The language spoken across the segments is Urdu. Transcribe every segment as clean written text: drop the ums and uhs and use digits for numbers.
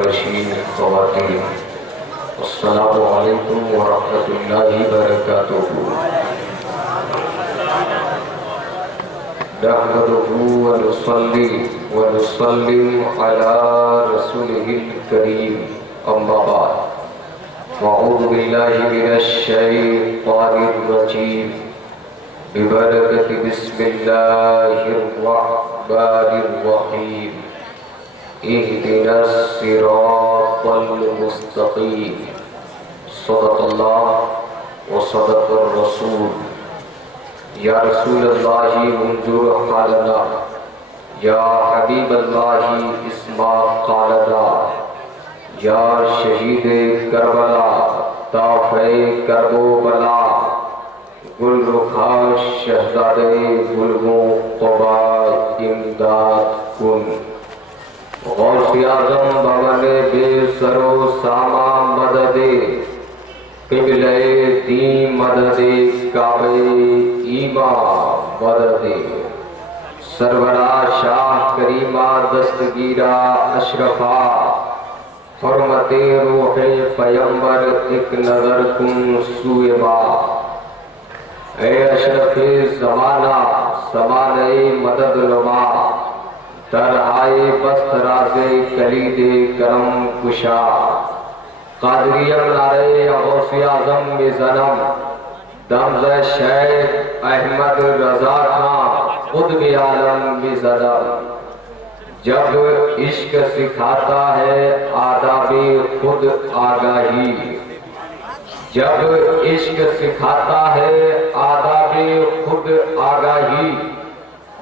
رشید خواتین السلام علیکم ورحمۃ اللہ وبرکاتہ۔ نحمده ونصلي ونسلم على رسوله الكريم اما بعد اعوذ باللہ من الشیطان الرجیم ببرکۃ بسم اللہ الرحمن الرحیم اهدنا الصراط المستقیم۔ صدق اللہ وصدق الرسول۔ یا رسول اللہ انظر حالنا، یا حبیب اللہ اسمع قالنا، یا شہید کربلا دافع کرب و بلا، گل رخا شہزادے گلگوں قبا امداد کن۔ غوث اعظم بابا نے بے سر و ساما مدد، قبلہ دین مدد، کعبہ ایمان مدد، سرورہ شاہ کریمہ دستگیرہ اشرفہ، حرمت روح پیمبر ایک نظر کن سوئے ما۔ اے اشرف زمانہ زمانہ مدد نما، در آئے بست راز کلید کرم کشا، قادریم نعرے غوث اعظم بزنم، دمزہ شیخ احمد رضا خان قطب عالم بزنم۔ جب عشق سکھاتا ہے آداب خود آگاہی، جب عشق سکھاتا ہے آداب خود آگاہی،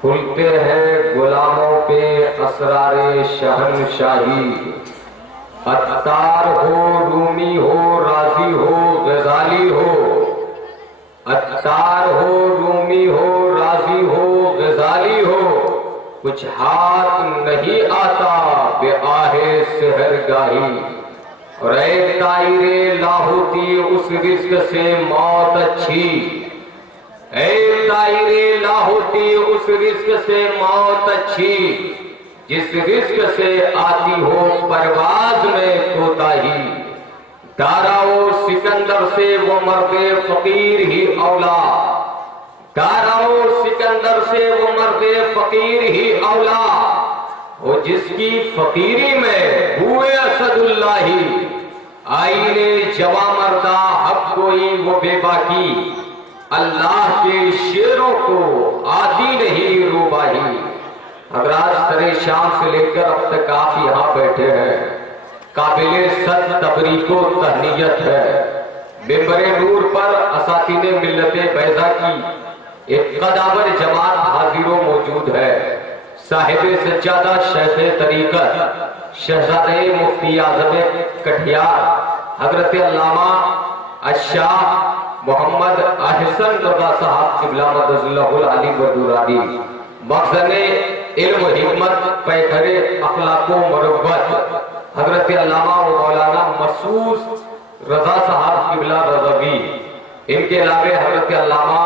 کھلتے ہیں غلاموں پہ اسرار شہنشاہی۔ عطار ہو رومی ہو رازی ہو غزالی ہو، عطار ہو رومی ہو رازی ہو غزالی ہو، کچھ ہاتھ نہیں آتا بے آہ سحرگاہی۔ اور اے طائر لاہوتی اس رزق سے موت اچھی، اے طائر لاہوتی اس رزق سے موت اچھی، جس رزق سے آتی ہو پرواز میں کوتاہی۔ دارا و سکندر سے وہ مرد فقیر ہی اولا، دارا و سکندر سے وہ مرد فقیر ہی اولا، وہ جس کی فقیری میں ہوئے اسد اللہ، آئینے جوا مردہ حق کوئی وہ بے باکی، اللہ کے شیروں کو آتی نہیں روباہی۔ حضرات سر شام سے لے کر اب تک آپ یہاں بیٹھے ہیں، قابل صد تبریک و تہنیت ہے۔ ممبر نور پر اساتین ملت بیضا کی ایک قدابر جماعت حاضر و موجود ہے۔ صاحب سجادہ شیخ طریقت شہزادہ مفتی اعظم کٹھیار حضرت علامہ الشاہ محمد احسن رضا صاحب قبلہ مدد اللہ العلی و دورانی، مخزن علم و حکمت پیکر اخلاق و مروت حضرت علامہ و مولانا مرسوس رضا صاحب قبلہ رضوی، ان کے علاوہ حضرت علامہ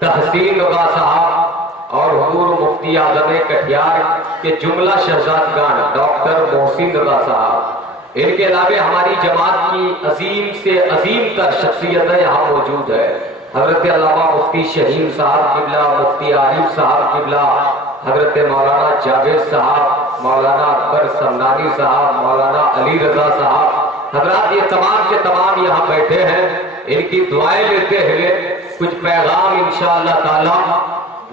تحسین رضا صاحب اور حضور مفتی اعظم کٹھیار کے جملہ شہزادگان ڈاکٹر محسن رضا صاحب، ان کے علاوہ ہماری جماعت کی عظیم سے عظیم تر شخصیتیں یہاں موجود ہے۔ حضرت علامہ مفتی شہیم صاحب قبلہ، مفتی عارف صاحب قبلہ، حضرت مولانا جاوید صاحب، مولانا اکبر سمنانی صاحب، مولانا علی رضا صاحب، حضرات یہ تمام کے تمام یہاں بیٹھے ہیں۔ ان کی دعائیں لیتے ہوئے کچھ پیغام انشاءاللہ تعالی،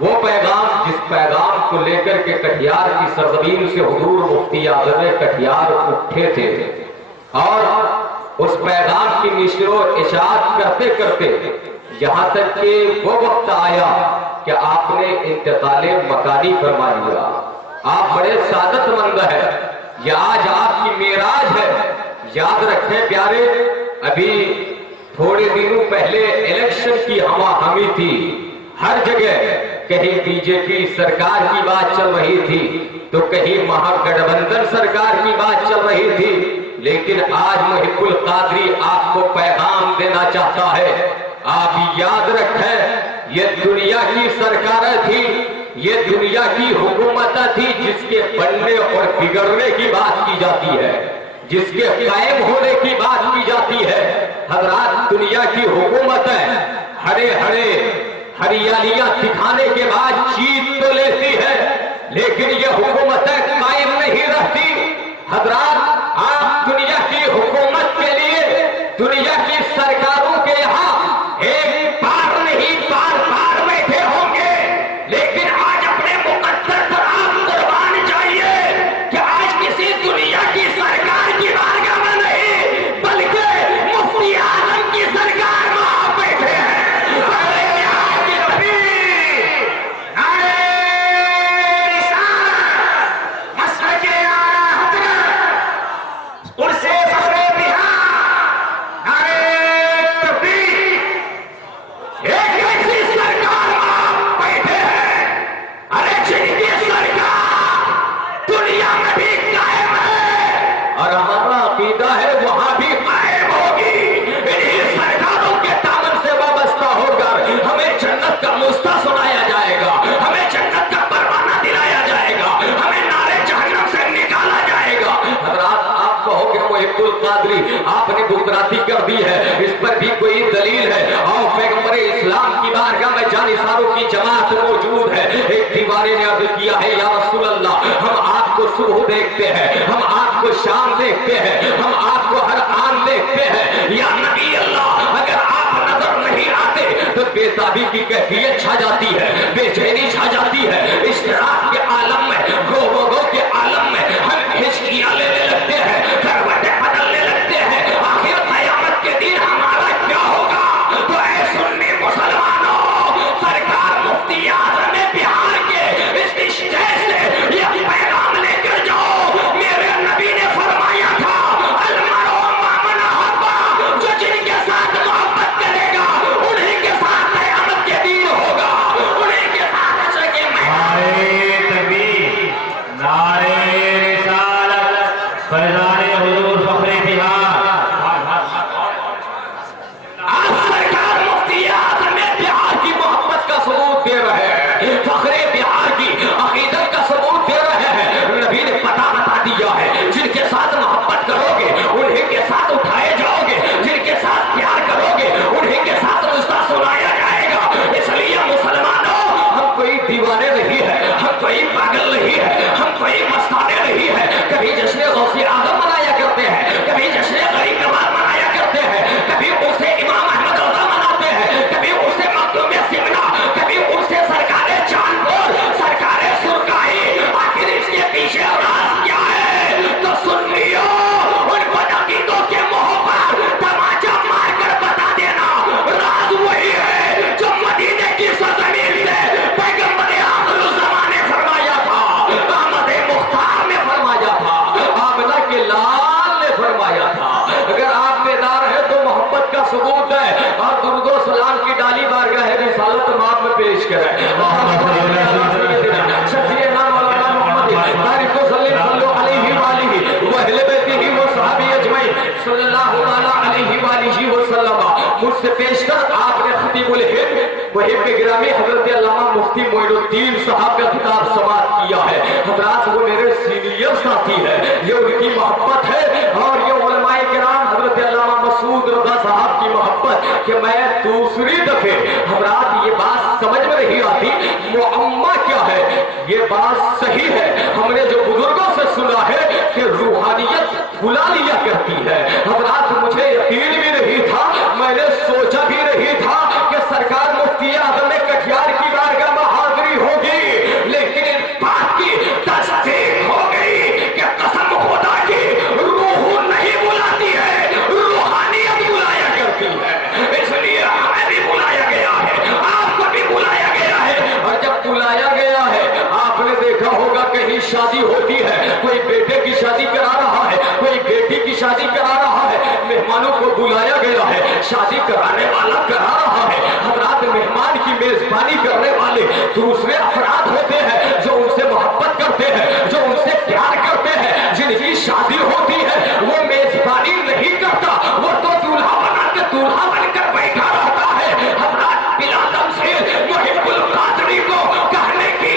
وہ پیغام جس پیغام کو لے کر کے کٹھیار کی سرزمین سے حضور مفتی اعظم کٹھیار اٹھے تھے، اور اس پیغام کی نشر و اشاعت کرتے کرتے یہاں تک کہ وہ وقت آیا کہ آپ نے انتقال مکانی فرما لیا۔ آپ بڑے سعادت مند ہیں، یہ آج آپ کی معراج ہے۔ یاد رکھیں پیارے، ابھی تھوڑے دنوں پہلے الیکشن کی ہوا ہمی تھی، ہر جگہ کہیں بی جے پی سرکار کی بات چل رہی تھی تو کہیں مہا گٹھ بندھن سرکار کی بات چل رہی تھی، لیکن آج محب القادری آپ کو پیغام دینا چاہتا ہے۔ آپ یاد رکھیں، یہ دنیا کی سرکاریں تھی، یہ دنیا کی حکومت تھی جس کے بننے اور بگڑنے کی بات کی جاتی ہے، جس کے قائم ہونے کی بات کی جاتی ہے۔ حضرات دنیا کی حکومت ہے، ہرے ہرے ہریالیاں دکھانے کے بعد جیت تو لیتی ہے، لیکن یہ حکومتیں قائم نہیں رہتی۔ حضرات آپ دنیا کی حکومت کے لیے دنیا کی سرکاروں کے یہاں ایک بار نہیں بار بار بیٹھے ہوں گے، لیکن آج اپنے مقدر پر آپ قربان جائیے کہ آج کسی دنیا کی سرکار کی بارگاہ میں نہیں بلکہ مفتی اعظم کی سرکار میں آپ بیٹھے ہیں۔ آپ نے گمراہی کر دی ہے، اس پر بھی کوئی دلیل ہے؟ اور پیغمبر اسلام کی بارگاہ میں جانثاروں کی جماعت موجود ہے۔ ایک دیوانے نے عرض کیا ہے، یا رسول اللہ، ہم آپ کو صبح دیکھتے ہیں، ہم آپ کو شام دیکھتے ہیں، ہم آپ کو ہر آن دیکھتے ہیں، یا نبی اللہ اگر آپ نظر نہیں آتے تو بے تابی کی کیفیت چھا جاتی ہے، بے چینی چھا جاتی ہے، اشتراک کے عالم میں، گو کے عالم میں ہم ہچکیاں لینے لگتے ہیں، کروٹیں بدلنے لگتے ہیں، آخر قیامت کے دن ہمارا کیا ہوگا؟ تو اے سنی مسلمانوں، سرکار مفتی اعظم بہار کے اس اسٹیج سے یہ پیغام لے کر جاؤ، میرے نبی نے فرمایا تھا المرء مع من احب، جو جن کے ساتھ محبت کرے گا انہی کے ساتھ قیامت کے دن ہوگا، انہی کے ساتھ حشر کے میدان۔ نعرے رسالت، فیضان حضور فخر بہار۔ آج سرکار مفتی اعظم بہار کی محبت کا ثبوت دے رہے ہیں، فخر بہار کی عقیدت کا ثبوت دے رہے ہیں۔ نبی نے پتہ بتا دیا ہے، جن کے ساتھ محبت کرو گے انہی کے ساتھ اٹھائے جاؤ گے، جن کے ساتھ پیار کرو گے انہی کے ساتھ رشتہ سنایا جائے گا۔ اس لیے مسلمانوں، ہم کوئی دیوانے نہیں ہے، ہم کوئی پاگل نہیں ہے، ہم کوئی مستانے نہیں ہے۔ کبھی جشن غوث اعظم منایا کرتے ہیں، کبھی جشن غریب نواز منایا کرتے ہیں، کبھی اسے امام احمد رضا مناتے ہیں، کبھی اسے مخدوم سمنا، کبھی اسے سرکار چاندپور، سرکار سرکائی۔ آخر اس کے پیچھے راز کیا ہے؟ تو سنیو ان کو عقیدوں کے منہ پر تماچا مار کر بتا دینا، راز وہی ہے جو مدینے کی سرزمین سے پیغمبر آخر الزمان نے فرمایا تھا، احمد مختار نے فرمایا تھا، آمنہ کے لال نے فرمایا تھا۔ اگر آپ بیدار ہیں تو محبت کا ثبوت ہے، اور درود و سلام کی ڈالی بارگاہ رسالت ماب میں پیش کریں۔ شفیعنا مولانا محمد بارک وسلم صلی علیہ وآلہ وأہل بیتہ وصحابہ اجمعین صلی اللہ علیہ وآلہ وسلم۔ مجھ سے پیش کر آپ نے خطیب الہند محب گرامی حضرت علامہ مفتی معین الدین صاحب کا خطاب سماعت کیا ہے۔ حضرات وہ میرے سینئر ساتھی ہے، یہ ان کی محبت ہے، اور یہ علماء کرام حضرت علامہ مسعود رضا صاحب کی محبت کہ میں دوسری دفعے حضرات یہ بات سمجھ میں نہیں آتی معمہ کیا ہے۔ یہ بات صحیح ہے، ہم نے جو بزرگوں سے سنا ہے کہ روحانیت بھلا لیا کرتی ہے۔ حضرات مجھے یقین بھی نہیں تھا، میں نے سوچا بھی نہیں تھا کہ سرکار مفتی اعظم کٹیہار کی بارگاہ میں حاضری ہوگی، لیکن اس بات کی تصدیق ہو گئی کہ قسم خدا کی روح نہیں بلاتی ہے، روحانیت بلایا کرتی ہے۔ اس لیے ہمیں بھی بلایا گیا ہے، آپ کو بھی بلایا گیا ہے، اور جب بلایا گیا ہے آپ نے دیکھا ہوگا کہیں شادی ہوتی ہے، کوئی بیٹے کی شادی کرا رہا ہے، کوئی بیٹی کی شادی کرا رہا ہے، مہمانوں کو بلایا گیا ہے، شادی کرانے والا کرا رہا ہے۔ حضرات مہمان کی میزبانی کرنے والے دوسرے افراد ہوتے ہیں جو ان سے محبت کرتے ہیں، جو ان سے پیار کرتے ہیں، جن کی شادی ہوتی ہے وہ میزبانی نہیں کرتا، وہ تو دولہا بنا کے دولہا بن کر بیٹھا رہتا ہے۔ حضرات بلا دم سے محب القادری کو کہنے کی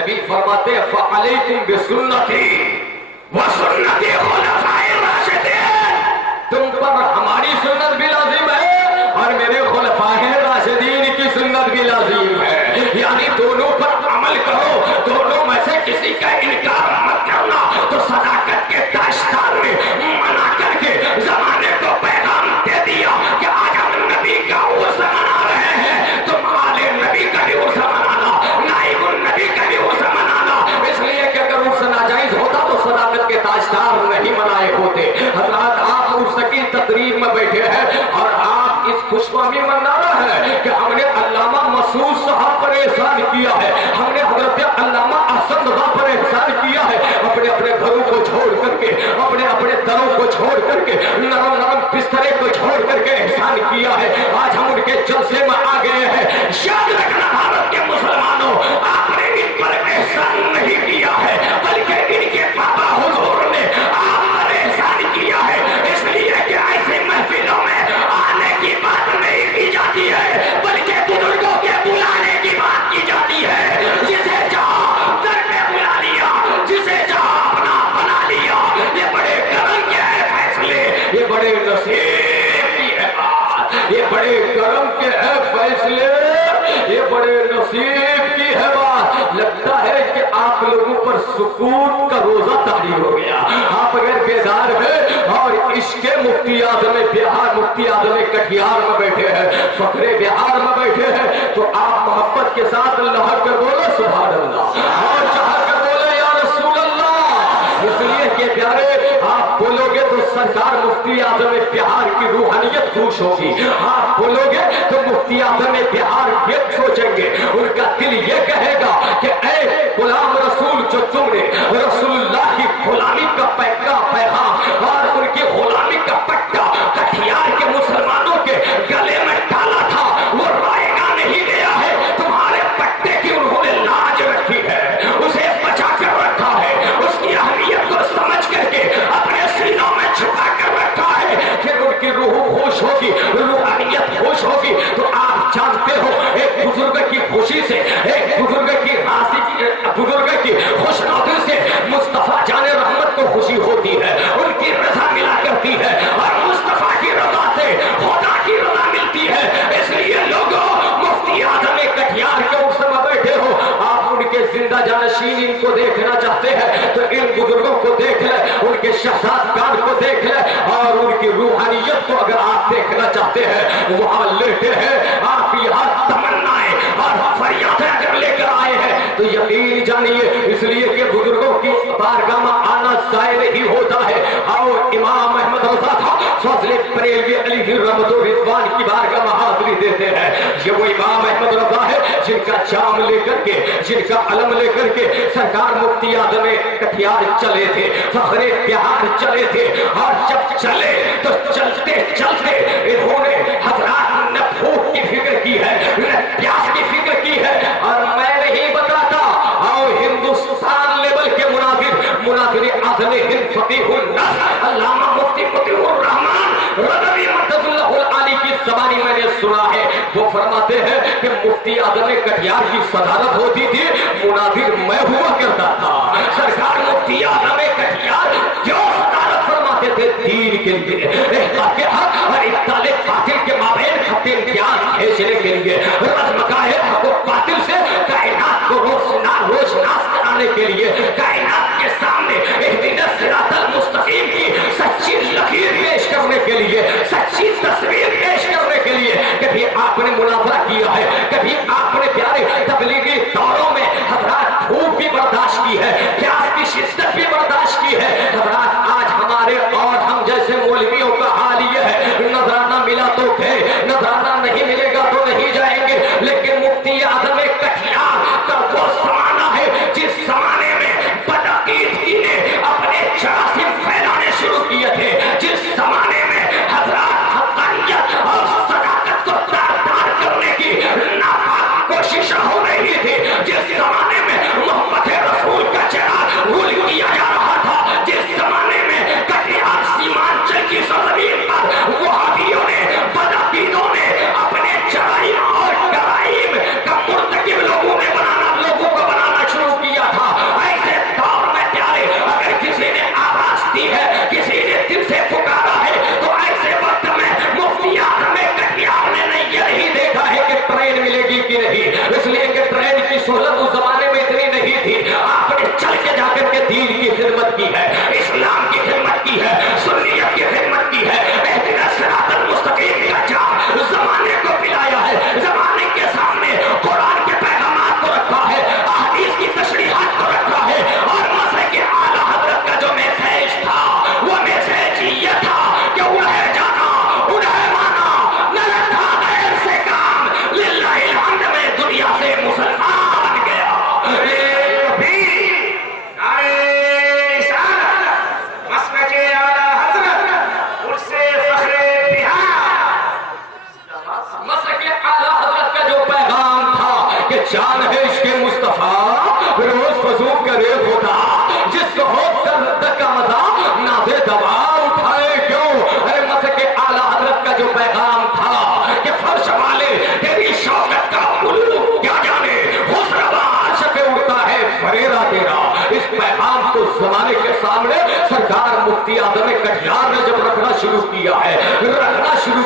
نبی فرماتے ہیں فعلیکم بسنتی وسنت خلفائے راشدین، تم پر ہماری سنت بھی لازم ہے اور میرے خلفائے راشدین کی سنت بھی لازم ہے، یعنی دونوں پر عمل کرو، دونوں میں سے کسی کا انکار مت کرنا۔ تو صداقت کے تاجدار نے منع کر کے زمانے کو پیغام دے دیا کہ آج ہم نبی کا عرس منا رہے ہیں، تم آل نبی کا بھی عرس منانا، نائب النبی کا بھی عرس منانا، اس لیے کہ اگر عرس ناجائز ہوتا تو صداقت کے تاجدار نہیں منائے ہوتے۔ حضرات آپ عرس کی تقریب میں بیٹھے ہیں اور آپ اس خوشخبری منا رہے ہیں کہ ہم نے علامہ مسعود صاحب پر احسان کیا ہے، ہم نے حضرت علامہ احسن رضا پر احسان کیا ہے، اپنے اپنے گھروں کو چھوڑ کر کے، اپنے اپنے دروں کو چھوڑ کر کے، نرم نرم بسترے کو چھوڑ کر کے احسان کیا ہے، آج ہم ان کے جلسے میں آ گئے ہیں۔ یاد رکھنا بھارت کے مسلمانوں، آپ نے ان پر احسان نہیں کیا ہے بلکہ ان کے بابا حضور نے آپ پر احسان کیا ہے، اس لیے کہ ایسے محفلوں میں آنے کی بات نہیں کی جاتی ہے بلکہ بزرگوں کے بلانے کی بات کی جاتی ہے۔ جسے جہاں در پہ بلا لیا، جسے جہاں اپنا بنا لیا، یہ بڑے کرم کے ہیں فیصلے، یہ بڑے نصیب کی ہے بات، یہ بڑے کرم کے ہیں فیصلے، یہ بڑے نصیب کی ہے بات۔ لگتا ہے کہ آپ لوگوں پر سکون کا روزہ طاری ہو گیا، آپ اگر بیدار ہیں اور عشق مفتی اعظم بہار، مفتی اعظم کٹیہار میں بیٹھے ہیں، فخر بہار میں بیٹھے ہیں، تو آپ محبت کے ساتھ اللہ کر بولو سبحان اللہ، اور چاہ کر بولے یا رسول اللہ، اس لیے کہ پیارے آپ بولو گے تو سرکار مفتی اعظم بہار کی روحانیت خوش ہوگی، آپ بولو گے تو مفتی اعظم بہار یہ سوچیں گے، ان کا دل یہ کہے گا کہ اے غلام رسول، جو تم نے رسول اللہ کی غلامی کا پیغام اور ان کی غلامی کا پٹا کٹیہار کے مسلمانوں کے گلے میں ڈالا تھا، وہ رائے گا نہیں گیا ہے، تمہارے پٹے کی انہوں نے لاج رکھی ہے، اسے بچا کر رکھا ہے، اس کی اہمیت کو سمجھ کر کے اپنے سینوں میں چھپا کر رکھا ہے، پھر ان کی روح خوش ہوگی، روحانیت خوش ہوگی۔ تو آپ جانتے ہو ایک بزرگ کی خوشی سے، ایک بزرگ کی راضی، بزرگ کی خوش نوتی سے مصطفیٰ جان رحمت کو خوشی ہوتی ہے، ان کی رضا ملا کرتی ہے، اور مصطفیٰ کی رضا سے خدا کی رضا ملتی ہے۔ اس لیے لوگوں، مفتی اعظم کٹیہار کے عرس میں بیٹھے ہو، آپ ان کے زندہ جانشین ان کو دیکھنا چاہتے ہیں تو ان بزرگوں کو دیکھ لیں، ان کے شہزادگان کو دیکھ لیں، اور ان کی روحانیت کو اگر آپ دیکھنا چاہتے ہیں، وہاں لیٹے ہیں آپ، یہاں تمنائیں اور فریادیں اگر لے کر آئے ہیں تو یقین جانیے، اس لیے کہ بزرگوں کی بارگاہ میں آنا ظاہر ہی ہوتا ہے۔ آؤ امام احمد رضا تھا فضل بریلوی علیہ رحمت و رضوان کی بارگاہ میں حاضری دیتے ہیں، یہ وہ امام احمد رضا ہے جن کا جام لے کر کے، جن کا علم لے کر کے سرکار مفتی اعظم کٹیہار چلے تھے، فخر بہار چلے تھے، اور جب چلے تو چلتے چلتے انہوں نے حضرات نہ بھوک کی فکر کی ہے، نہ پیاس کی فکر کی ہے، اور میں نہیں بتاتا، آؤ ہندوستان لیول کے مناظر اعظم ہند فقیہ النصر علامہ مفتی مطیع الرحمان رضوی مدد اللہ العالی کی زبانی میں نے سنا ہے، وہ فرماتے ہیں کہ مفتی اعظم کٹیہار کی صدارت ہوتی تھی، مناظر میں ہوا کرتا تھا۔ سرکار مفتی اعظم کٹیہار کیوں صدارت فرماتے تھے؟ دین کے لیے، احقاق حق اور ابطال باطل کے مابین خط امتیاز کھینچنے کے لیے، رزمگاہ حق و باطل سے کائنات کو روشناس کرانے کے لیے، کائنات کے سامنے اہدنا صراط المستقیم کی سچی لکیر پیش کرنے کے لیے، سچی تصویر پیش کرنے کے لیے۔ کبھی آپ نے مناظرہ کیا ہے، کبھی آپ نے پیارے تبلیغی دوروں میں حضرات دھوپ بھی برداشت کی ہے، پیاس کی شدت بھی برداشت کی ہے۔ حضرات آج ہمارے اور ہم جیسے مولویوں کا حال یہ ہے، نذرانہ ملا تو گئے، نذرانہ نہیں ملے گا تو نہیں جائیں گے، لیکن مفتی اعظم کٹیہار کا وہ زمانہ ہے جس زمانے میں بدعقیدگی نے اپنے جراثیم پھیلانے شروع کیے تھے، جس زمانے میں حضرات حقانیت اور صداقت کو تار کرنے کی ناپاک کوشش ہو رہی تھی، جس زمانے میں محمد رسول کا چہرہ غل کیا جا رہا تھا، جس زمانے میں کٹیہار سیمانچل کی سرزمین پر وہابیوں نے، بدعقیدوں نے اپنے جرائم اور کرائم کا مرتکب لوگوں کو بنانا شروع کیا کرے خدا جس کو ہو درد کا مزہ نازے دبا اٹھائے کیوں. ارے مسک اعلیٰ حضرت کا جو پیغام تھا کہ فرش والے تیری شوکت کا ملوک کیا جانے خسروا عرش پہ اڑتا ہے فریرا تیرا. اس پیغام کو زمانے کے سامنے سرکار مفتی اعظم کٹیہار نے جب رکھنا شروع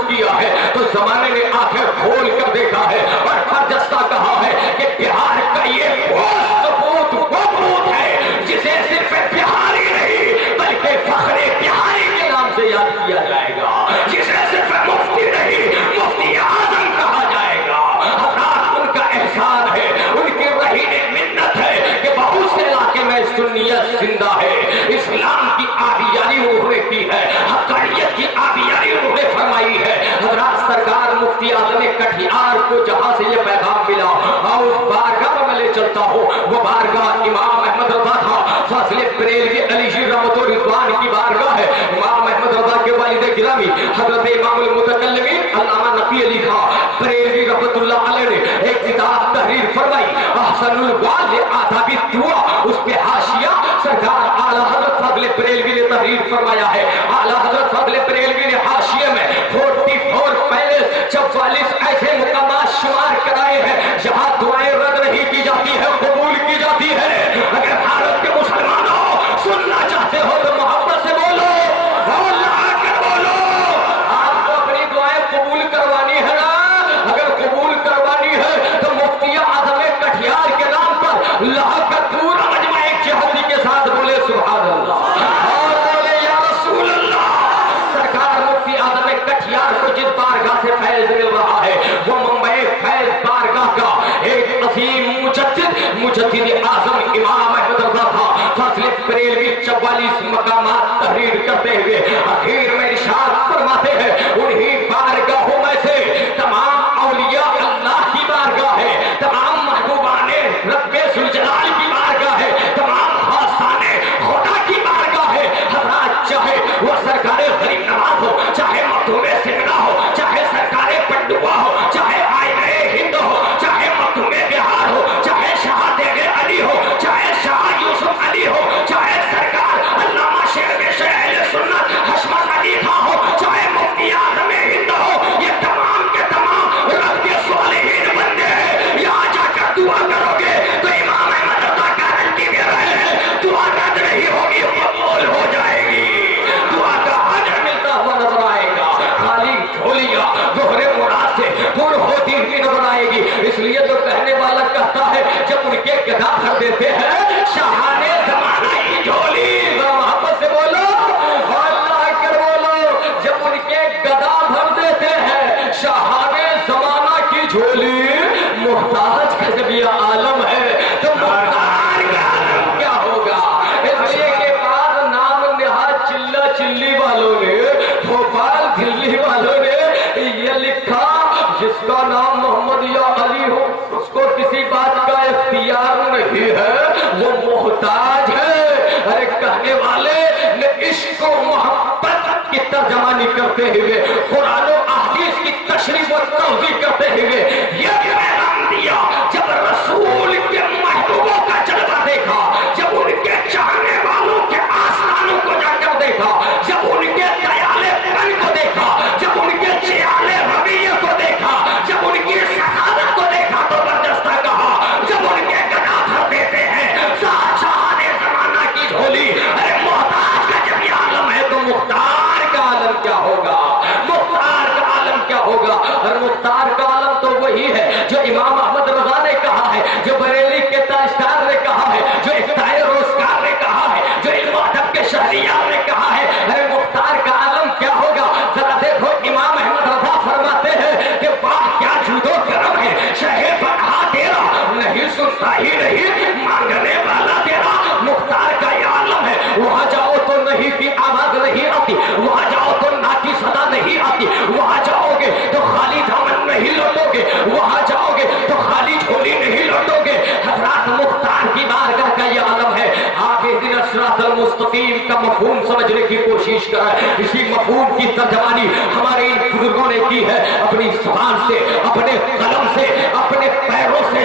کیا ہے تو زمانے نے آنکھیں کھول کر دیکھا ہے اور برجستہ کہا ہے کہ بہار کا یہ وہ ثبوت ہے جسے صرف بہار ہی نہیں بلکہ فخر بہاری کے نام سے یاد کیا جائے گا, جسے صرف مفتی نہیں مفتی اعظم کہا جائے گا. حضرات ان کا احسان ہے, ان کی رہین منت ہے کہ بہت سے علاقے میں سنیت زندہ ہے. اسلام کی آبیاری انہوں نے کی ہے, حقانیت کی آبیاری انہوں نے فرمائی ہے. حضرات سرکار مفتی اعظم کٹیہار کو جہاں سے یہ پیغام ملا اور اس بارگاہ میں لے چلتا ہوں, وہ بارگاہ امام احمد رضا تھا. فاضل بریلوی علی جی رحمت و رضوان کی بارگاہ ہے. امام احمد رضا کے والد گرامی حضرت امام المتکلمین علامہ نقی علی خان بریلوی رحمت اللہ علیہ نے ایک کتاب تحریر فرمائی احسن الوال آداب الدعا, اس پہ حاشیہ سرکار اعلیٰ حضرت فاضل بریلوی نے تحریر فرمایا ہے. اعلیٰ حضرت فاضل بریلوی نے حاشیے میں 44 پیلس 44 ایسے مقامات شمار کرائے ہیں جہاں دعائیں رد نہیں کی جاتی ہے, قبول کی جاتی ہے. اگر بھارت کے مسلمانوں سننا چاہتے ہو تو محبت سے بولو, اللہ کر بولو. آپ کو اپنی دعائیں قبول کروانی ہے نا, اگر قبول کروانی ہے تو مفتی اعظم کٹیہار کے نام پر لاہ کا پورا مجمع ایک جہتی کے ساتھ بولے سبحان اللہ اور بولے یا رسول اللہ. سرکار مفتی اعظم کٹیہار کو جس بارگاہ سے فیض مل رہا ہے وہ ممبئی فیض بارگاہ کا ایک عظیم مجدد اعظم امام احمد رضا تھا. فاضل بریلوی 44 مقامات تحریر کرتے ہوئے اخیر میں ارشاد فرماتے ہیں انہی بارگاہوں میں سے تمام اولیاء اللہ کی بارگاہ ہے, تمام محبوبان رب ذوالجلال کی بارگاہ ہے, تمام خاصان خدا کی بارگاہ ہے. حضرات چاہے وہ سرکار غریب نواز ہو, چاہے مخدوم سمنا ہو, چاہے سرکار پنڈوا ہو, چاہے آئینہ ہند ہو, چاہے مخدوم بہار ہو, چاہے شاہ دیگ علی ہو, چاہے شاہ یوسف علی ہو, چاہے سرکار علامہ شیر اہل سنت حشمت علی خان ہو, چاہے مفتی اعظم ہند ہو, یہ تمام کے تمام رب کے صالحین بندے ہیں. یہاں جا کر دعا کرو گے تو امام احمد رضا کا رنگی میں رہے, دعا رد نہیں ہوگی قبول ہو جائے گی, دعا کا حاجر ملتا ہوا نظر آئے گا. خالی جھولیاں دوہرے مراد سے دور ہوتی ہوئی نظر آئے گی. اس لیے تو کہنے والا کہتا ہے جب ان کے گدا بھر دیتے ہیں شاہانے زمانہ کی جھولی, محبت سے بولو اللہ کر بولو, جب ان کے گدا بھر دیتے ہیں شاہانے زمانہ کی جھولی, محتاج کا جب یہ عالم ہے تو محتاج کا عالم کیا ہوگا. اس لیے کے بعد نام نہاد چلہ چلی والوں نے, بھوپال دلی والوں نے یہ لکھا جس کا نام محمد یا علی ہو اس کو کسی بات کا اختیار نہیں ہے, وہ محتاج ہے. ارے کہنے والے نے عشق و محبت کی ترجمانی کرتے ہوئے قرآن و احادیث کی تشریح و توضیح کرتے ہوئے یہ پیغام دیا. جب رسول کے محبوبوں کا جلوہ دیکھا, جب ان کے چاہنے والوں کے آسانوں کو جا کر دیکھا, جب ان کے دیالے پن کو دیکھا, جب ان کے چیالے رویے کو دیکھا, جب ان کی سعادت کو دیکھا تو برجستہ کہا جب ان کے گدا بھر دیتے ہیں شاہانے زمانہ کی جھولی. ارے محتاج کا جب یہ عالم ہے تو مختار کا عالم کیا ہوگا, مختار کا عالم کیا ہوگا. اور مختار کا عالم تو وہی ہے جو امام احمد رضا نے کہا ہے, جو بریلی کے تاجدار نے کہا ہے, جو افتائے روزگار نے کہا ہے, جو علم و ادب کے شہریار نے کہا ہے. ارے مختار کا عالم کیا ہوگا. ذرا دیکھو امام احمد رضا فرماتے ہیں کہ واہ کیا جود و کرم ہے, شہ بڑھا تیرا نہیں سنتا ہی نہیں مانگنے والا تیرا. مختار کا یہ عالم ہے, وہاں جاؤ تو نہیں کی آواز نہیں آتی, وہاں جاؤ تو نا کی صدا نہیں آتی, وہاں جاؤ گے تو خالی دامن نہیں لوٹو گے, وہاں جاؤ گے تو خالی جھولی نہیں لوٹو گے. حضرات مختار کی بارگاہ کا یہ عالم ہے. آپ اہدنا الصراط المستقیم کا مفہوم سمجھنے کی کوشش کریں. اسی مفہوم کی ترجمانی ہمارے ان بزرگوں نے کی ہے, اپنی زبان سے, اپنے قلم سے, اپنے پیروں سے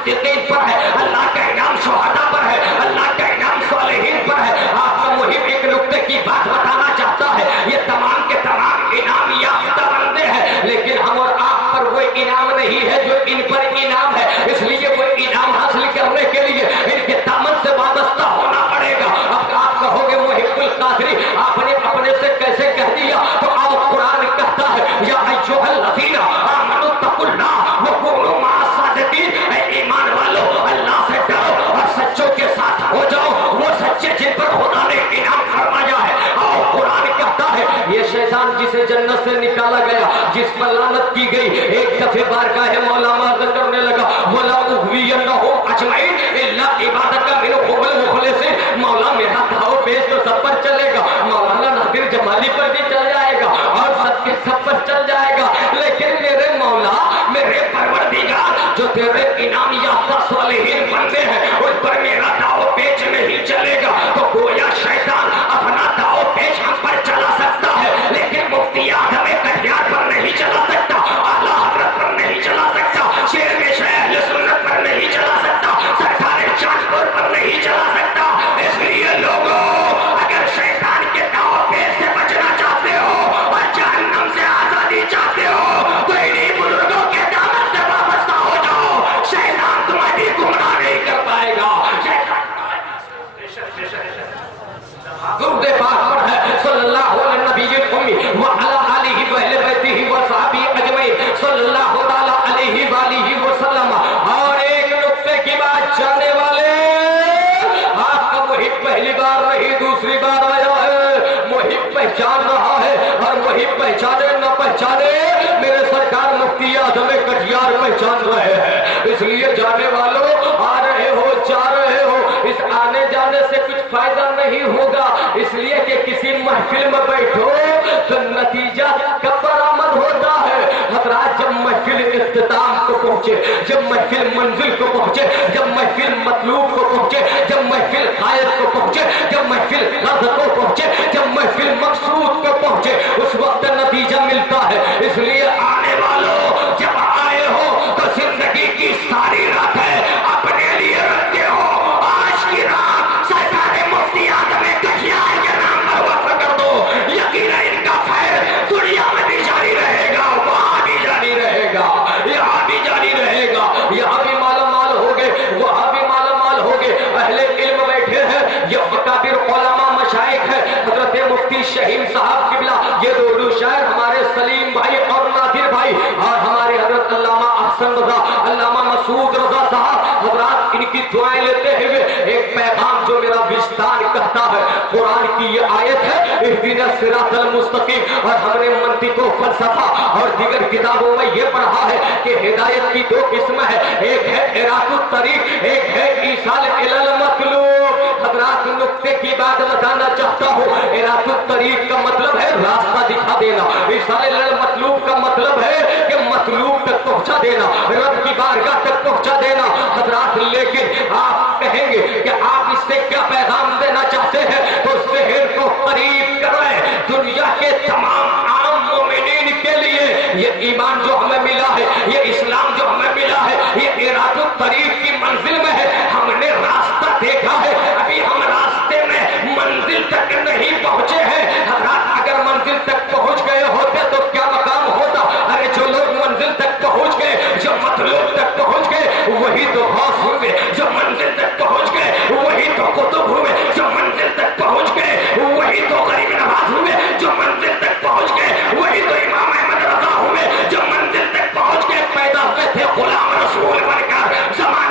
صدیقین پر ہے, اللہ کا انعام شہداء پر ہے, اللہ کا انعام صالحین پر ہے. آپ کا محب ایک نقطے کی بات بتانا چاہتا ہے, یہ تمام کے تمام انعام یافتہ بندے ہیں, لیکن ہم اور آپ پر وہ انعام نہیں ہے جو ان پر انعام ہے. اس لیے وہ انعام حاصل کرنے کے لیے ان کے دامن سے وابستہ ہونا پڑے گا. اب آپ کہو گے محب القادری آپ نے اپنے سے کیسے کہہ دیا, تو آؤ قرآن کہتا ہے یا ایھا الذین آمنوا اتقوا اللہ وکونوا مع الصادقین, اے ایمان والو اللہ سے ڈرو اور سچوں کے ساتھ ہو جاؤ, وہ سچے جن پر خدا نے انعام فرمایا ہے. آؤ قرآن کہتا ہے یہ شیطان جسے جنت سے نکالا گیا, جس پر لعنت کی گئی, ایک دفعہ بارگاہ مولا معذر کرنے لگا وَلَا أُغْوِيَنَّهُمْ أَجْمَعِينَ إِلَّا عِبَادَكَ مِنْهُمُ الْمُخْلَصِينَ. مولا میرا دھاؤ پیش تو سب پر چلے گا, مولانا نادر جمالی پر بھی چل جائے گا اور سب کے سب پر چل جائے گا, لیکن میرے مولا میرے پروردگار جو تیرے انعام یافتہ صالحین بندے ہیں ان پر میرا دھاؤ پیچ نہیں چلے گا. تو گویا شیطان اپنا دھاؤ پیچ ہم پر چلا سکتا ہے, لیکن مفتی اعظم کٹیہار پر نہیں چلا سکتا, اعلیٰ حضرت پر نہیں چلا سکتا, شیر میں شیخ اہل سنت پر نہیں چلا سکتا, سرکار چاندپور پر نہیں چلا سکتا. اس لیے لوگوں اگر شیطان کے دھاؤ پیچ سے بچنا چاہتے ہو اور جہنم سے آزادی چاہتے ہو تو انہیں بزرگوں کے دامن سے وابستہ ہو جاؤ. شیطان تمہاری گمراہ نہیں کر پائے گا. درود پاک پر ہے صلی اللہ علیہ نبی الامی وعلی آلہ واہل بیتہ وصحبہ اجمعین صلی اللہ تعالی علیہ وآلہ وسلم. اور ایک نقطے کی بات جاننے والے, آپ کا محب پہلی بار نہیں دوسری بار آیا ہے, محب پہچان رہا ہے, اور محب پہچانے نہ پہچانے میرے سرکار مفتی اعظم کٹیہار پہچان رہے ہیں. اس لیے جانے والوں آ رہے ہو جا رہے ہو, اس آنے جانے سے کچھ فائدہ نہیں ہوگا, اس لیے کہ کسی محفل میں بیٹھو تو نتیجہ کب برآمد ہوتا ہے. حضرات جب محفل اختتام کو پہنچے, جب محفل منزل کو پہنچے, جب محفل مطلوب کو پہنچے, جب محفل غائب کو پہنچے, جب محفل غرض کو پہنچے, جب محفل مقصود کو پہنچے, اس وقت نتیجہ ملتا ہے. اس لیے آنے والوں جب آئے ہو تو زندگی کی ساری راتیں اپنے لیے رکھتے ہو, آج کی رات سرکار مفتی اعظم کٹیہار کے نام پر وقف کر دو. یقینا ان کا خیر دنیا میں بھی جاری رہے گا, وہاں بھی جاری رہے گا, یہاں بھی جاری رہے گا. یہاں بھی مالا مال ہو گئے, وہاں بھی مالا مال ہو گئے. اہل علم بیٹھے ہیں, یہ اکابر علماء مشائخ ہیں, حضرت مفتی شہین صاحب قبلہ, یہ دو شاعر ہمارے سلیم بھائی اور نادر بھائی, اور ہمارے حضرت علامہ احسن رضا, علامہ مسعود رضا صاحب. حضرات ان کی دعائیں لیتے ہوئے ایک پیغام جو میرا وجدان کہتا ہے, قرآن کی یہ آیت ہے اہدنا الصراط المستقیم, اور ہم نے منطق و فلسفہ اور دیگر کتابوں میں یہ پڑھا ہے کہ ہدایت کی دو قسم ہے, ایک ہے اراۃ الطریق, ایک ہے ایصال الی المطلوب. حضرات نقطے کی بات بتانا چاہتا ہوں, اراۃ الطریق کا مطلب ہے راستہ دکھا دینا, ایصال الی المطلوب کا مطلب ہے کہ مطلوب تک پہنچا دینا, رب کی بارگاہ تک پہنچا دینا. حضرات لیکن آپ کہیں گے کہ آپ اس سے کیا پیغام دینا چاہتے ہیں, تو ذہن کو قریب کر رہے ہیں. دنیا کے تمام عام مومنین کے لیے یہ ایمان جو ہمیں ملا ہے, یہ اسلام جو ہمیں ملا ہے, یہ اراۃ الطریق کی منزل میں ہے. ہم نے راستہ دیکھا ہے, ابھی ہم راستے میں منزل تک نہیں پہنچے ہیں. حضرات اگر منزل تک پہنچ گئے ہوتے تو کیا مقام ہوتا. ارے جو لوگ منزل تک پہنچ گئے, جو مطلوب تک پہنچ گئے, وہی تو غوث ہوئے. جو منزل تک پہنچ گئے وہی تو قطب ہوئے. جو منزل تک پہنچ گئے وہی تو غریب نواز ہوئے. جو منزل تک پہنچ گئے وہی تو امام احمد رضا ہوئے. جو منزل تک پہنچ گئے پیدا ہوئے تھے غلام رسول بن کر, زمانے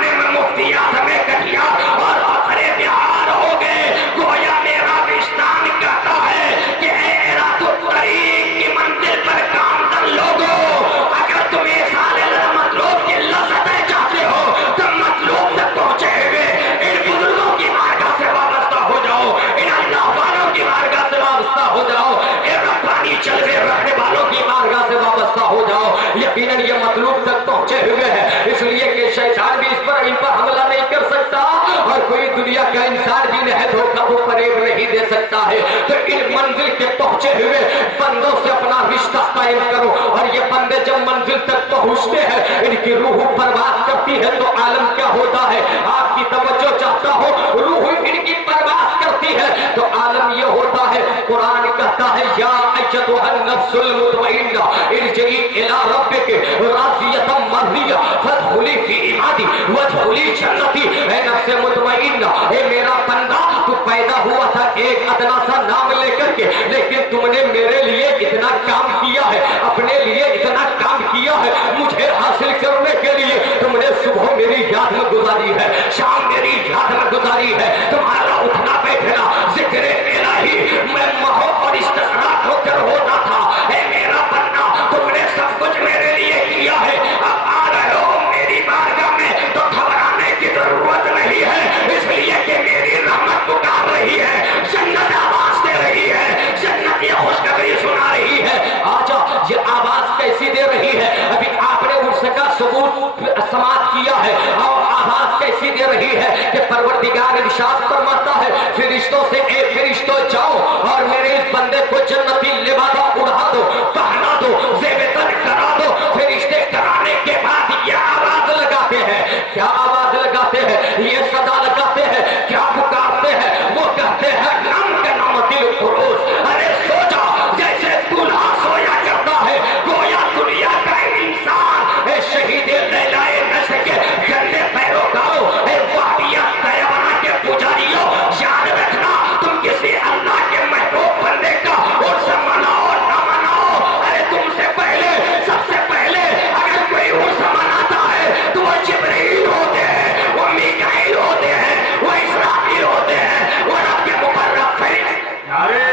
دنیا کا انسان بھی نہد ہوگا وہ فریب نہیں دے سکتا ہے. تو ان منزل کے پہنچے ہوئے بندوں سے اپنا رشتہ قائم کرو. اور یہ بندے جب منزل تک پہنچتے ہیں ان کی روح پرواز کرتی ہے تو عالم کیا ہوتا ہے؟ آپ کی توجہ چاہتا ہو. روح ان کی پرواز کرتی ہے تو عالم یہ ہوتا ہے. قرآن کہتا ہے یا ایتھا النفس المطمئنہ ارجعی الی ربک راضیۃ مرضیہ فادخلی فی عبادی وادخلی جنتی. اے نفس مطمئنہ، اے میرا بندہ، تو پیدا ہوا تھا ایک ادنا سا نام لے کر کے، لیکن تم نے میرے لیے اتنا کام کیا ہے، اپنے لیے اتنا کام کیا ہے، مجھے حاصل کرنے کے لیے تم نے صبح میری یاد میں گزاری ہے، شام میری یاد میں گزاری ہے. تمہارا اٹھنا بیٹھنا ذکر الہی میں مہو اور استغراق ہو کر ہوتا تھا. اے میرا بندہ، تم نے سب کچھ میرے لیے کیا ہے، اب آ رہے ہو میری بارگاہ میں تو گھبرانے کی ضرورت نہیں ہے، اس لیے کہ میری رحمت پکار رہی ہے، جنت آواز دے رہی ہے، جنت یہ خوشخبری سنا رہی ہے. آجا، یہ آواز کیسی دے رہی ہے؟ ابھی آپ نے اس کا ثبوت سماعت کیا ہے. اور آواز کیسی دے رہی ہے کہ پروردگار ارشاد فرماتا ہے فرشتوں سے اے فرشتوں جاؤ اور میرے اس بندے کو جنتی لبادہ اڑا دو، پہنا دو، زیب تن کرا دو. فرشتے کرانے کے بعد یہ آواز لگاتے ہیں. کیا آواز لگاتے ہیں؟ یہ صدا لگاتے ہیں. کیا پکارتے ہیں؟ وہ کہتے ہیں نم کے نم دل خروش. ارے سو جا جیسے دلہا سویا کرتا ہے، گویا دنیا کا انسان. اے شہید لیلائے نشے کے گندے پیروکاروں، اے وادیہ طیبہ کے پجاریوں، یاد رکھنا تم کسی اللہ کے محبوب بندے کا عرس مناؤ نہ مناؤ. ارے تم سے پہلے، سب سے پہلے اگر کوئی عرس مناتا ہے تو وہ جبرائیل ہوتے ہیں، وہ میکائیل ہوتے ہیں، وہ اسرافیل ہوتے ہیں، وہ رب کے مقرب فرشتے. نعرے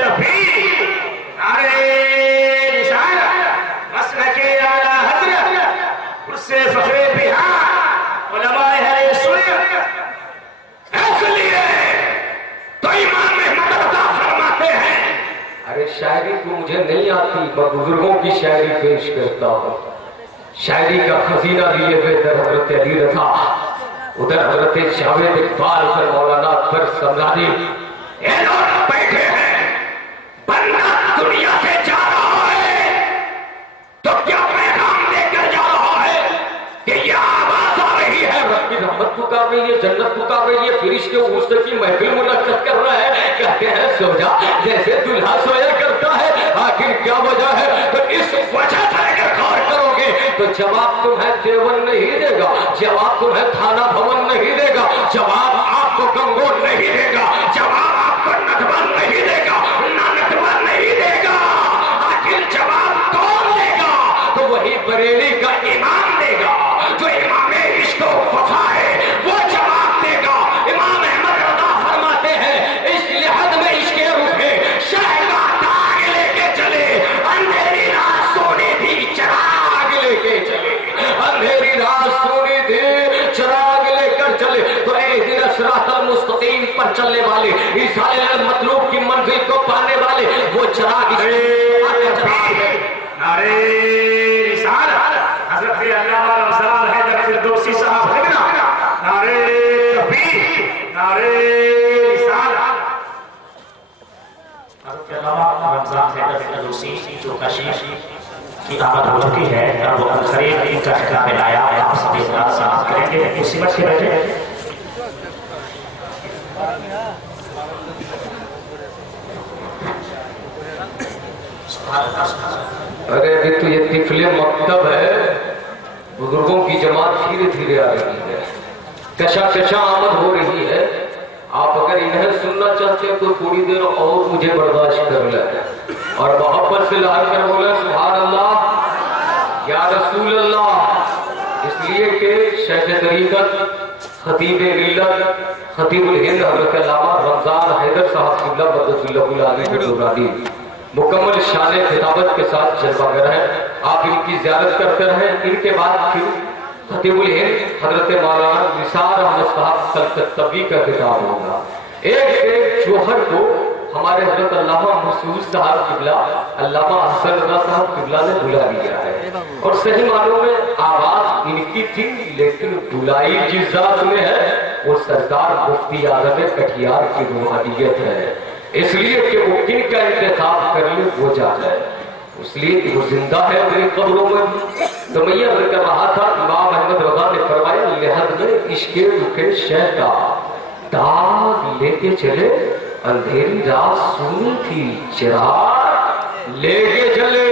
تکبیر، نعرے رسالت، مسلک اعلیٰ حضرت، اس سے فخر بہار علماء اہل سنت. اس لیے تو امام احمد رضا فرماتے ہیں. ارے شاعری تو مجھے نہیں آتی، میں بزرگوں کی شاعری پیش کرتا ہوں. شاعری کا خزینہ لیے ہوئے ادھر حضرت علی رضا، ادھر حضرت جاوید اقبال پر مولانا اکبر سمرانی. یہ لوگ بیٹھے ہیں. بندہ دنیا سے جا رہا ہے تو کیا پیغام دے کر جا رہا ہے کہ یہ آواز آ رہی ہے، رب کی رحمت پکار رہی ہے، جنت پکار رہی ہے، فرشتے عرس کی محفل منعقد کر رہا ہے. کہتے ہیں سو جا جیسے دلہا سویا کرتا ہے. آخر کیا وجہ ہے؟ تو اس وجہ سے اگر غور کرو گے تو جواب تمہیں دیوبند نہیں دے گا، جواب تمہیں تھانہ بھون نہیں دے گا، جواب آپ کو گنگور نہیں دے گا، جواب آپ کو نٹور نہیں دے گا، نہ نٹور نہیں دے گا. آخر جواب کون دے گا؟ تو وہی بریلی کا امام دے گا جو امام عشق و وفا ہے، وہ جواب دے گا. امام احمد رضا فرماتے ہیں اس لحد میں عشق روحے شہ کا داغ لے کے چلے، اندھیری رات سونی تھی چراغ لے کے چلے، اندھیری رات سونی تھی چراغ لے کر چلے. تو اہدنا الصراط المستقیم پر چلنے والے، ایصال مطلوب کی منزل کو پانے والے وہ چراغ نعرے رسالت، حضرت علامہ رمضان حیدر فردوسی صاحب لکھنا. نعرے تکبیر، نعرے رسالت. حضرت علامہ رمضان حیدر فردوسی جو کشیش کی آمد ہو چکی ہے اور وہ قریب ان کا خطاب لایا، آپ سب اس بات سماعت کریں گے. اسی وقت کے بیٹھے ارے ابھی تو یہ طفل مکتب ہے، بزرگوں کی جماعت دھیرے دھیرے آ رہی ہے، کشا کشا آمد ہو رہی ہے. آپ اگر انہیں سننا چاہتے ہیں تو تھوڑی دیر اور مجھے برداشت کر لیں اور محبت سے لا کر بولے سبحان اللہ یا رسول اللہ. اس لیے کہ شیخ طریقت، خطیب ملت، خطیب الہند حضرت علامہ رمضان حیدر صاحب قبلہ مدد اللہ العالی الدورانی مکمل شان خطابت کے ساتھ جلوہ گر ہیں. آپ ان کی زیارت کرتے رہیں. ان کے بعد پھر خطیب الہند حضرت مولانا نثار احمد صاحب کلکتوی کا خطاب ہوگا. ایک سے جوہر کو ہمارے حضرت علامہ محسوس صاحب قبلہ، علامہ حسن رضا صاحب قبلہ نے بلا لیا ہے اور صحیح معنوں میں آواز ان کی تھی لیکن بلائی جس ذات میں ہے وہ سرکار مفتی اعظم کٹیہار کی روحانیت ہے، اس لیے کہ وہ کن کا انتخاب کر لے وہ جاتا ہے، اس لیے کہ وہ زندہ ہے اپنی قبروں میں۔ تو میں یہ عرض کر رہا تھا، امام احمد رضا نے فرمایا لحد میں عشق رخ شہ کا داغ لے کے چلے، اندھیری رات سونی تھی چراغ لے کے چلے،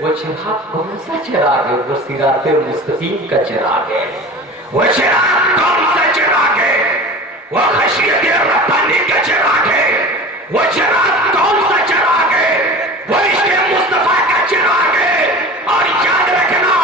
وہ چراغ کون سا چراغ ہے؟ وہ صراط مستقیم کا چراغ ہے۔ وہ چراغ کون سا چراغ ہے؟ وہ خشیت ربانی کا چراغ ہے۔ وہ چراغ کون سا چراغ ہے؟ وہ عشق مصطفیٰ کا چراغ ہے۔ اور یاد رکھنا،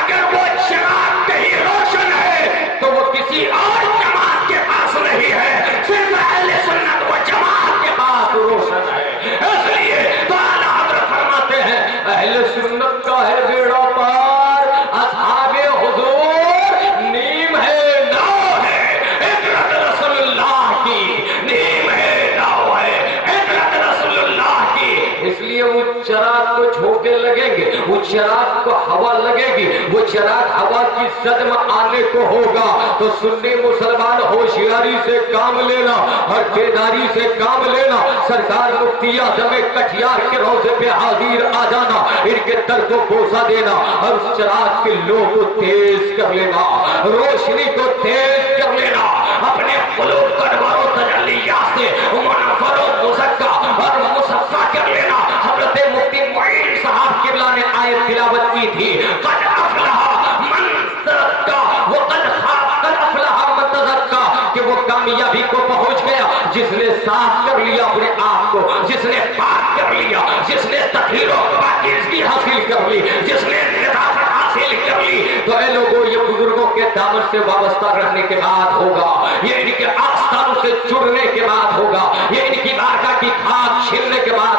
اگر وہ چراغ کہیں روشن ہے تو وہ کسی اور جماعت کے پاس نہیں ہے، صرف اہل سنت و جماعت کے پاس روشن ہے۔ اس لیے تو اعلیٰ حضرت فرماتے ہیں اہل سنت کا ہے بیڑا پار، اصحاب حضور نیم ہے نو ہے، عطرت رسول اللہ کی نیم ہے، نو ہے، عطرت رسول اللہ کی۔ اس لیے وہ چراغ کو جھونکے لگیں گے، وہ چراغ کو ہوا لگے گی، وہ چراغ ہوا کی زد میں آنے کو ہوگا، تو سنی مسلمان ہوشیاری سے کام لینا اور بیداری سے کام لینا، سرکار مفتی اعظم کٹیہار کے روضے پہ حاضر آ جانا، ان کے در کو بوسہ دینا اور اس چراغ کے لو کو تیز کر لینا، روشنی کو تیز کر لینا، اپنے قلوب کو انوار و تجلیات سے منور و مزکا اور مصفا کر لینا۔ حضرت مفتی معین صاحب قبلہ نے آیت تلاوت کی تھی، قد افلح من تزکا وقد خاب، قد افلح من تزکا، کہ وہ کامیابی کو پہنچ گیا جس نے صاف کر لیا اپنے آپ کو، جس نے پاک کر لیا، جس نے تطہیر و پاکیزگی حاصل کر لی، جس نے نظافت حاصل کر لی۔ تو اے لوگوں، یہ بزرگوں کے دامن سے وابستہ رہنے کے بعد ہوگا، یہ ان کے آستانوں سے جڑنے کے بعد ہوگا، یہ ان کی بارگاہ کی کھاد چھلنے کے بعد،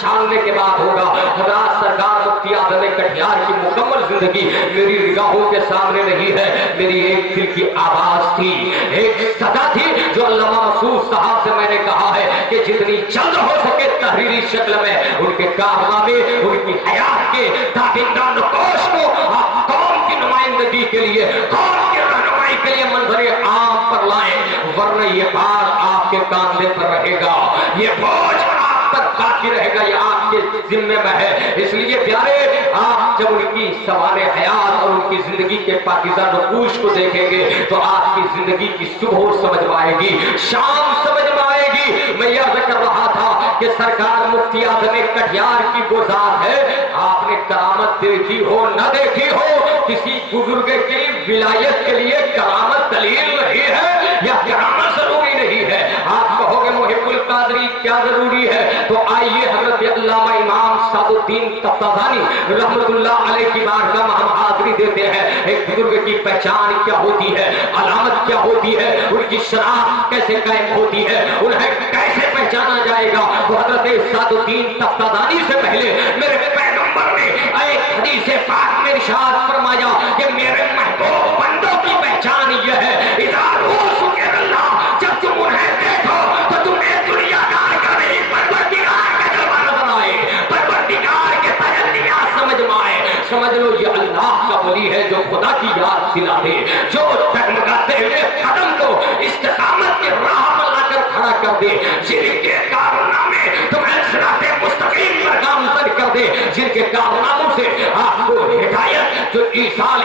چھاننے کے بعد ہوگا۔ حضرات سرکار مفتی اعظم کٹیہار کی مکمل زندگی میری نگاہوں کے سامنے نہیں ہے، میری ایک دل کی آواز تھی، ایک صدا تھی جو علامہ مسعود صاحب سے میں نے کہا ہے کہ جتنی جلد ہو سکے تحریری شکل میں ان کے کارنامے، ان کی حیات کے دابندہ نقوش کو آپ قوم کی نمائندگی کے لیے، قوم کی رہنمائی کے لیے منظر عام پر لائیں، ورنہ یہ بار آپ کے کاندھے پر رہے گا، یہ بوجھ آپ پر باقی رہے گا، یہ آپ کے ذمے میں ہے۔ اس لیے پیارے، آپ جب ان کی سوال حیات اور ان کی زندگی کے پاکیزہ نقوش کو دیکھیں گے تو آپ کی زندگی کی صبح سمجھ میں آئے گی، شام سمجھ میں آئے گی۔ میں یہ عرض کر رہا تھا کہ سرکار مفتی اعظم کٹیہار کی وہ ذات ہے، آپ نے کرامت دیکھی ہو نہ دیکھی ہو، کسی بزرگ کی ولایت کے لیے کرامت دلیل نہیں ہے یا کرامت ضروری نہیں ہے۔ آپ کہو گے محب القادری کیا ضروری ہے، تو آئیے حضرت علامہ امام سعد الدین تفتازانی رحمت اللہ علیہ کی بارگاہ میں ہم حاضری دیتے ہیں۔ ایک بزرگ کی پہچان کیا ہوتی ہے، علامت کیا ہوتی ہے، ان کی شناخت کیسے قائم ہوتی ہے، انہیں کیسے پہچانا جائے گا، تو حضرت سعد الدین تفتازانی سے پہلے میرے پیغمبر نے ایک حدیث پاک میں ارشاد فرمایا کہ میرے محبوب بندوں کی پہچان یہ ہے، اذا رؤوا ذکر اللہ، جب تم انہیں دیکھو تو تمہیں دنیا دار کا نہیں پروردگار کا جلوہ نظر آئے، پروردگار کے تجلیات سمجھ میں آئے۔ سمجھ لو یہ اللہ کا ولی ہے جو خدا کی یاد دلا دے، جو ڈگمگاتے ہوئے قدم کو استقامت کی راہ پر لا کر کھڑا کر دے، جن کے کارنامے تمہیں صراط مستقیم پر گامزن کر دے، جن کے کارناموں سے آپ کو ہدایت جو ایصال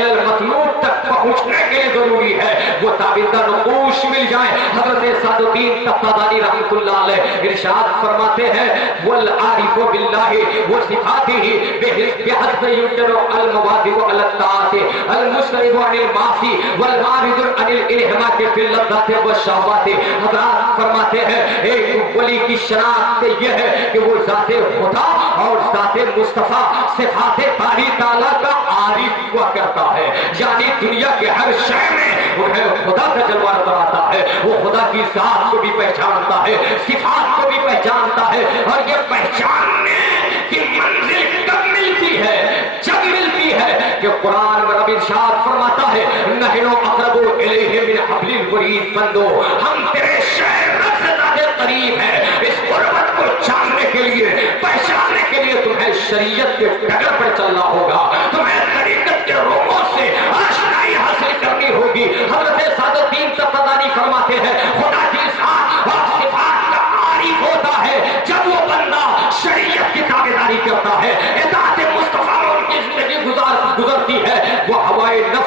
المطلوب تک پہنچنے کے لیے ضروری ہے وہ تابندہ نقوش مل جائے۔ حضرت سعد الدین تفتازانی رحمت اللہ علیہ ارشاد فرماتے ہیں والعارف باللہ وصفاتہ بحسب يمكن المواظب على الطاعات المجتنب عن المعاصی والمعرض عن الانہماک فی اللذات والشہوات۔ حضرات فرماتے ہیں ایک ولی کی شناخت یہ ہے کہ وہ ذات خدا اور ذات مصطفیٰ صفات باری تعالیٰ کا عارف ہوا کرتا ہے، یعنی دنیا کے ہر شے میں انہیں خدا کا جلوہ نظر آتا ہے، وہ خدا کی ذات کو بھی پہچانتا ہے، صفات کو بھی پہچانتا ہے، اور یہ پہچاننے کی منزل کب ملتی ہے؟ جب ملتی ہے کہ قرآن میں رب ارشاد فرماتا ہے نحن اقرب الیہ من حبل الورید، بندو ہم تیرے شہر رب سے زیادہ قریب ہیں۔ اس قربت کو جاننے کے لیے، پہچاننے کے لیے تمہیں شریعت کے ڈگر پر چلنا ہوگا، تمہیں طریقت کے روموں سے آشنائی حاصل کرنی ہوگی۔ حضرت سعد الدین